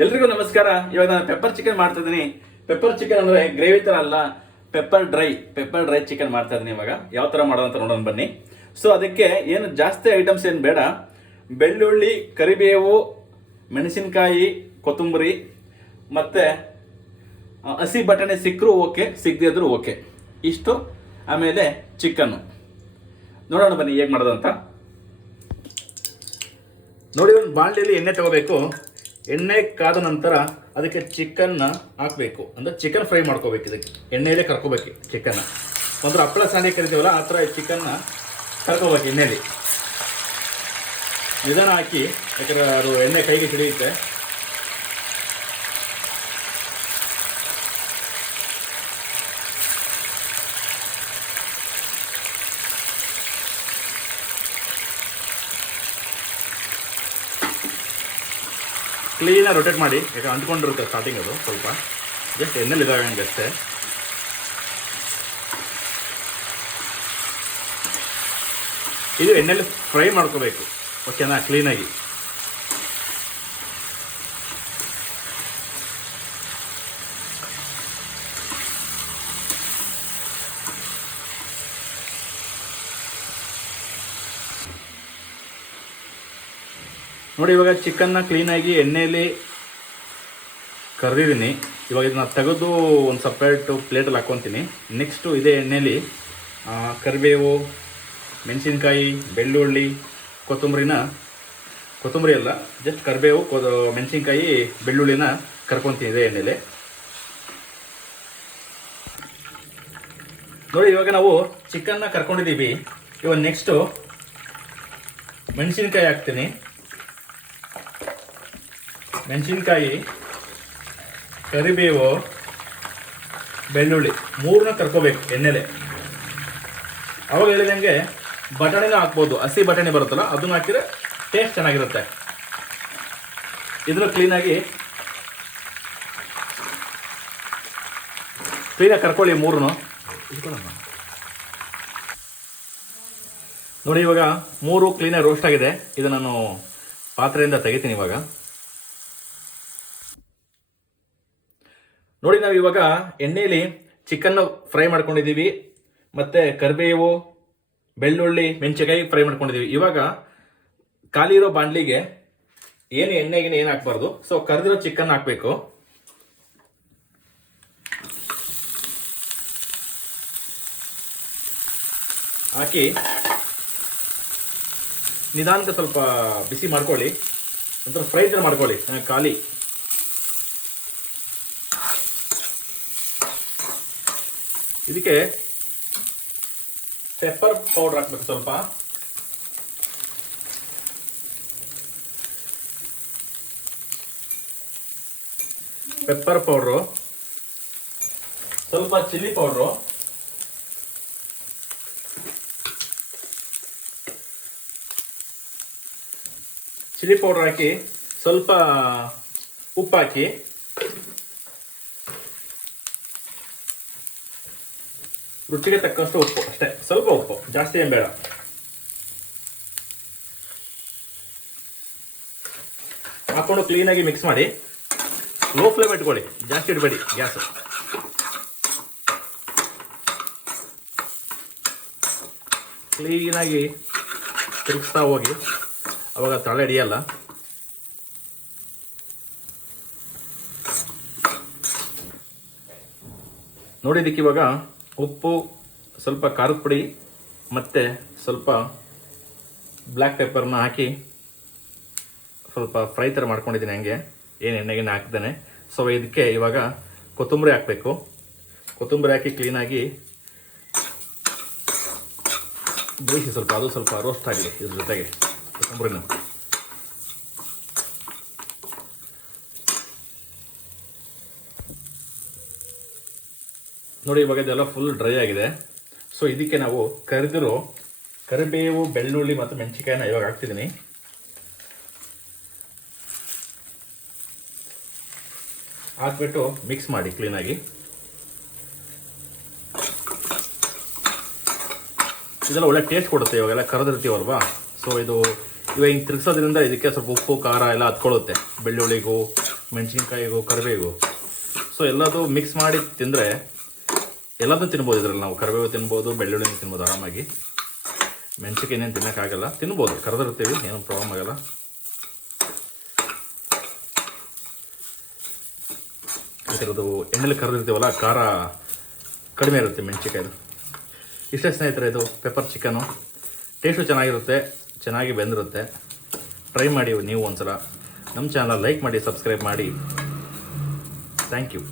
ಎಲ್ರಿಗೂ ನಮಸ್ಕಾರ. ಇವಾಗ ನಾನು ಪೆಪ್ಪರ್ ಚಿಕನ್ ಮಾಡ್ತಾ ಇದ್ದೀನಿ. ಪೆಪ್ಪರ್ ಚಿಕನ್ ಅಂದ್ರೆ ಗ್ರೇವಿ ತರ ಅಲ್ಲ pepper dry pepper dry chicken ಮಾಡ್ತಾ ಇದ್ದೀನಿ ಇವಾಗ. ಯಾವ ತರ ಮಾಡೋದು ಅಂತ ನೋಡೋಣ ಬನ್ನಿ. ಸೊ ಅದಕ್ಕೆ ಏನು ಜಾಸ್ತಿ ಐಟಮ್ಸ್ ಏನು ಬೇಡ. ಬೆಳ್ಳುಳ್ಳಿ, ಕರಿಬೇವು, ಮೆಣಸಿನಕಾಯಿ, ಕೊತ್ತಂಬರಿ, ಮತ್ತೆ ಹಸಿ ಬಟಾಣಿ ಸಿಕ್ಕರೂ ಓಕೆ, ಸಿಗದೇ ಇದ್ರೂ ಓಕೆ. ಇಷ್ಟು. ಆಮೇಲೆ ಚಿಕನ್ನು ನೋಡೋಣ ಬನ್ನಿ ಹೇಗೆ ಮಾಡೋದಂತ ನೋಡಿ ಒಂದು ಬಾಣಲಿಯಲ್ಲಿ ಎಣ್ಣೆ ತಗೋಬೇಕು. ಎಣ್ಣೆ ಕಾದ ನಂತರ ಅದಕ್ಕೆ ಚಿಕನ್ನ ಹಾಕಬೇಕು. ಅಂದ್ರೆ ಚಿಕನ್ ಫ್ರೈ ಮಾಡ್ಕೋಬೇಕು ಇದಕ್ಕೆ. ಎಣ್ಣೆಯಲ್ಲೇ ಕರ್ಕೋಬೇಕು ಚಿಕನ್ನ ಒಂದು ಹಪ್ಪಳ ಸಾಂಡಿ ಕರಿತೀವಲ್ಲ, ಆ ಥರ ಚಿಕನ್ನ ಕರ್ಕೋಬೇಕು ಎಣ್ಣೆಯಲ್ಲಿ ನಿಧಾನ ಹಾಕಿ ಯಾಕಂದ್ರೆ ಅದು ಎಣ್ಣೆ ಕೈಗೆ ಹಿಡಿಯುತ್ತೆ. ಕ್ಲೀನಾಗಿ ರೊಟೇಟ್ ಮಾಡಿ ಯಾಕೆ ಅಂಟ್ಕೊಂಡಿರುತ್ತೆ ಸ್ಟಾರ್ಟಿಂಗ್ ಅದು ಸ್ವಲ್ಪ. ಜಸ್ಟ್ ಎಣ್ಣೆಲಿ ಇದಾಗಂಗೆ ಅಷ್ಟೇ. ಇದು ಎಣ್ಣೆಲಿ ಫ್ರೈ ಮಾಡ್ಕೋಬೇಕು. ಓಕೆನಾ ಕ್ಲೀನಾಗಿ ನೋಡಿ, ಇವಾಗ ಚಿಕನ್ನ ಕ್ಲೀನಾಗಿ ಎಣ್ಣೆಯಲ್ಲಿ ಕರೆದಿದ್ದೀನಿ. ಇವಾಗ ಇದನ್ನ ತೆಗೆದು ಒಂದು ಸಪ್ರೇಟು ಪ್ಲೇಟಲ್ಲಿ ಹಾಕ್ಕೊತೀನಿ ನೆಕ್ಸ್ಟು ಇದೇ ಎಣ್ಣೆಯಲ್ಲಿ ಕರಿಬೇವು, ಮೆಣಸಿನ್ಕಾಯಿ, ಬೆಳ್ಳುಳ್ಳಿ, ಕೊತ್ತಂಬರಿನ, ಕೊತ್ತಂಬರಿ ಅಲ್ಲ ಜಸ್ಟ್ ಕರಿಬೇವು ಕೊ ಮೆಣಸಿನ್ಕಾಯಿ, ಬೆಳ್ಳುಳ್ಳಿನ ಕರ್ಕೊತೀನಿ ಇದೇ ಎಣ್ಣೆಲಿ. ನೋಡಿ, ಇವಾಗ ನಾವು ಚಿಕನ್ನ ಕರ್ಕೊಂಡಿದ್ದೀವಿ. ಇವಾಗ ನೆಕ್ಸ್ಟು ಮೆಣಸಿನ್ಕಾಯಿ ಹಾಕ್ತೀನಿ. ಮೆಣಸಿನ್ಕಾಯಿ, ಕರಿಬೇವು, ಬೆಳ್ಳುಳ್ಳಿ ಮೂರನ್ನ ಕರ್ಕೋಬೇಕು ಎಣ್ಣೆಲೆ. ಅವಾಗ ಹೇಳಿದಂಗೆ ಬಟಾಣಿನೂ ಹಾಕ್ಬೋದು. ಹಸಿ ಬಟಾಣಿ ಬರುತ್ತಲ್ಲ, ಅದನ್ನ ಹಾಕಿದ್ರೆ ಟೇಸ್ಟ್ ಚೆನ್ನಾಗಿರುತ್ತೆ. ಇದನ್ನು ಕ್ಲೀನಾಗಿ ಕ್ಲೀನಾಗಿ ಕರ್ಕೊಳ್ಳಿ ಮೂರನ್ನು. ನೋಡಿ ಇವಾಗ ಮೂರು ಕ್ಲೀನಾಗಿ ರೋಸ್ಟ್ ಆಗಿದೆ. ಇದು ನಾನು ಪಾತ್ರೆಯಿಂದ ತೆಗಿತೀನಿ ಇವಾಗ. ನೋಡಿ ನಾವು ಇವಾಗ ಎಣ್ಣೆಯಲ್ಲಿ ಚಿಕನ್ ಫ್ರೈ ಮಾಡ್ಕೊಂಡಿದ್ದೀವಿ ಮತ್ತೆ ಕರಿಬೇವು, ಬೆಳ್ಳುಳ್ಳಿ, ಮೆಣಸಿನಕಾಯಿ ಫ್ರೈ ಮಾಡ್ಕೊಂಡಿದ್ದೀವಿ ಇವಾಗ ಖಾಲಿ ಇರೋ ಬಾಂಡ್ಲಿಗೆ ಏನು ಎಣ್ಣೆಗೆ ಏನು ಹಾಕ್ಬಾರ್ದು. ಸೊ ಕರೆದಿರೋ ಚಿಕನ್ ಹಾಕಬೇಕು. ಹಾಕಿ ನಿಧಾನಕ್ಕೆ ಸ್ವಲ್ಪ ಬಿಸಿ ಮಾಡ್ಕೊಳ್ಳಿ. ಒಂಥರ ಫ್ರೈ ಥರ ಮಾಡ್ಕೊಳ್ಳಿ ಖಾಲಿ. ಇದಕ್ಕೆ ಪೆಪ್ಪರ್ ಪೌಡರ್ ಹಾಕ್ಬೇಕು ಸ್ವಲ್ಪ. ಪೆಪ್ಪರ್ ಪೌಡ್ರು ಸ್ವಲ್ಪ ಚಿಲ್ಲಿ ಪೌಡ್ರು ಚಿಲ್ಲಿ ಪೌಡರ್ ಹಾಕಿ ಸ್ವಲ್ಪ ಉಪ್ಪು ಹಾಕಿ ರುಚಿಗೆ ತಕ್ಕಷ್ಟು ಉಪ್ಪು ಅಷ್ಟೇ ಸ್ವಲ್ಪ ಉಪ್ಪು ಜಾಸ್ತಿ ಏನು ಬೇಡ ಹಾಕೊಂಡು ಕ್ಲೀನಾಗಿ ಮಿಕ್ಸ್ ಮಾಡಿ ಲೋ ಫ್ಲೇಮ್ ಇಟ್ಕೊಳ್ಳಿ ಜಾಸ್ತಿ ಇಡಬೇಡಿ ಗ್ಯಾಸ್ ಕ್ಲೀನಾಗಿ ತಿರುಗಿಸ್ತಾ ಹೋಗಿ ಅವಾಗ ತಳೆ ಹಿಡಿಯಲ್ಲ ನೋಡಿ ಇದಕ್ಕೆ ಇವಾಗ ಉಪ್ಪು, ಸ್ವಲ್ಪ ಖಾರದ ಪುಡಿ ಮತ್ತು ಸ್ವಲ್ಪ ಬ್ಲ್ಯಾಕ್ ಪೆಪ್ಪರ್ನ ಹಾಕಿ ಸ್ವಲ್ಪ ಫ್ರೈ ಥರ ಮಾಡ್ಕೊಂಡಿದ್ದೀನಿ ಹಂಗೆ. ಏನು ಎಣ್ಣೆಗೆ ಹಾಕ್ದೇನೆ. ಸೊ ಇದಕ್ಕೆ ಇವಾಗ ಕೊತ್ತಂಬರಿ ಹಾಕಬೇಕು. ಕೊತ್ತಂಬರಿ ಹಾಕಿ ಕ್ಲೀನಾಗಿ ಬೇಯಿಸಿ ಸ್ವಲ್ಪ, ಅದು ಸ್ವಲ್ಪ ರೋಸ್ಟ್ ಆಗಲಿ ಇದ್ರ ಜೊತೆಗೆ ಕೊತ್ತಂಬರಿನ. ನೋಡಿ ಇವಾಗ ಇದೆಲ್ಲ ಫುಲ್ ಡ್ರೈ ಆಗಿದೆ. ಸೊ ಇದಕ್ಕೆ ನಾವು ಕರಿದಿರೋ ಕರಿಬೇವು, ಬೆಳ್ಳುಳ್ಳಿ ಮತ್ತು ಮೆಣಸಿಕಾಯಿನ ಇವಾಗ ಹಾಕ್ತಿದ್ದೀನಿ. ಹಾಕ್ಬಿಟ್ಟು ಮಿಕ್ಸ್ ಮಾಡಿ ಕ್ಲೀನಾಗಿ ಇದೆಲ್ಲ ಒಳ್ಳೆ ಟೇಸ್ಟ್ ಕೊಡುತ್ತೆ ಇವಾಗೆಲ್ಲ ಕರೆದಿರ್ತೀವಲ್ವಾ ಸೊ ಇದು ಇವಾಗ ಹಿಂಗೆ ತಿರ್ಗಿಸೋದ್ರಿಂದ ಇದಕ್ಕೆ ಸ್ವಲ್ಪ ಉಪ್ಪು, ಖಾರ ಎಲ್ಲ ಹತ್ಕೊಳ್ಳುತ್ತೆ. ಬೆಳ್ಳುಳ್ಳಿಗೂ, ಮೆಣಸಿನ್ಕಾಯಿಗೂ, ಕರಿಬೇವು. ಸೊ ಎಲ್ಲದೂ ಮಿಕ್ಸ್ ಮಾಡಿ ತಿಂದರೆ ಎಲ್ಲದೂ ತಿನ್ಬೋದು ಇದರಲ್ಲಿ. ನಾವು ಕರಿಬೇವು ತಿನ್ಬೋದು, ಬೆಳ್ಳುಳ್ಳಿನೂ ತಿನ್ಬೋದು ಆರಾಮಾಗಿ. ಮೆಣಸಿಗೆ ಏನೇನು ತಿನ್ನೋಕ್ಕಾಗಲ್ಲ ತಿನ್ಬೋದು. ಕರೆದಿರ್ತೀವಿ ಏನು ಪ್ರಾಬ್ಲಮ್ ಆಗಲ್ಲ. ಇದರದ್ದು ಎಣ್ಣೆಲಿ ಕರೆದಿರ್ತೀವಲ್ಲ, ಖಾರ ಕಡಿಮೆ ಇರುತ್ತೆ ಮೆಣಸಿಕಾಯ್ದು ಇಷ್ಟೇ ಸ್ನೇಹಿತರೆ ಇದು ಪೆಪ್ಪರ್ ಚಿಕನು ಟೇಸ್ಟು ಚೆನ್ನಾಗಿರುತ್ತೆ, ಚೆನ್ನಾಗಿ ಬೆಂದಿರುತ್ತೆ. ಟ್ರೈ ಮಾಡಿ ನೀವು ಒಂದ್ಸಲ. ನಮ್ಮ ಚಾನಲ್ ಲೈಕ್ ಮಾಡಿ ಸಬ್ಸ್ಕ್ರೈಬ್ ಮಾಡಿ. Thank you